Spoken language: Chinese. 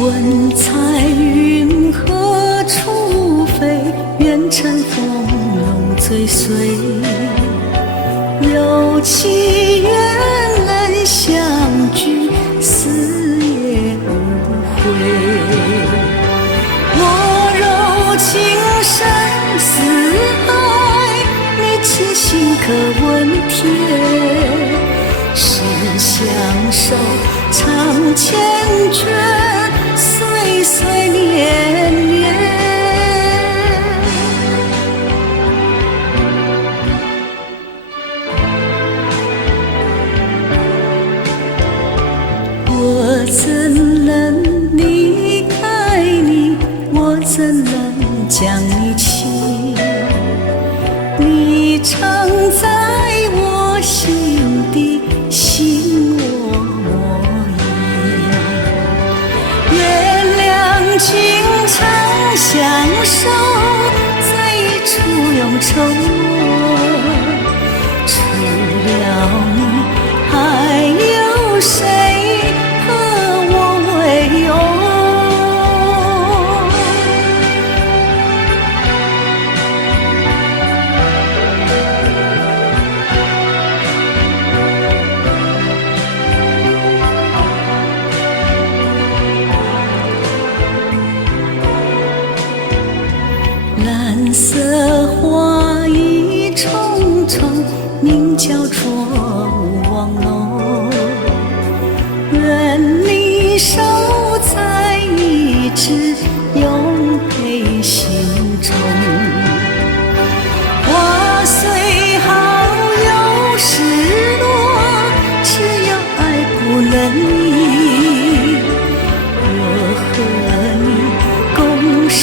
问彩云何处飞？愿乘风龙追随。有期愿能相聚，死也无悔。我柔情深似海，你痴心可问天。是相守长缱绻，岁岁年年。我怎能离开你？我怎能将你弃？你常在我心底，心我莫疑。月亮情长相守，在一处永愁落。除了你，还有谁和我为友？蓝色花意重重，凝胶着勿忘楼。愿你守在一直，永陪心中。花虽好有时落，只有爱不能移。我和你共事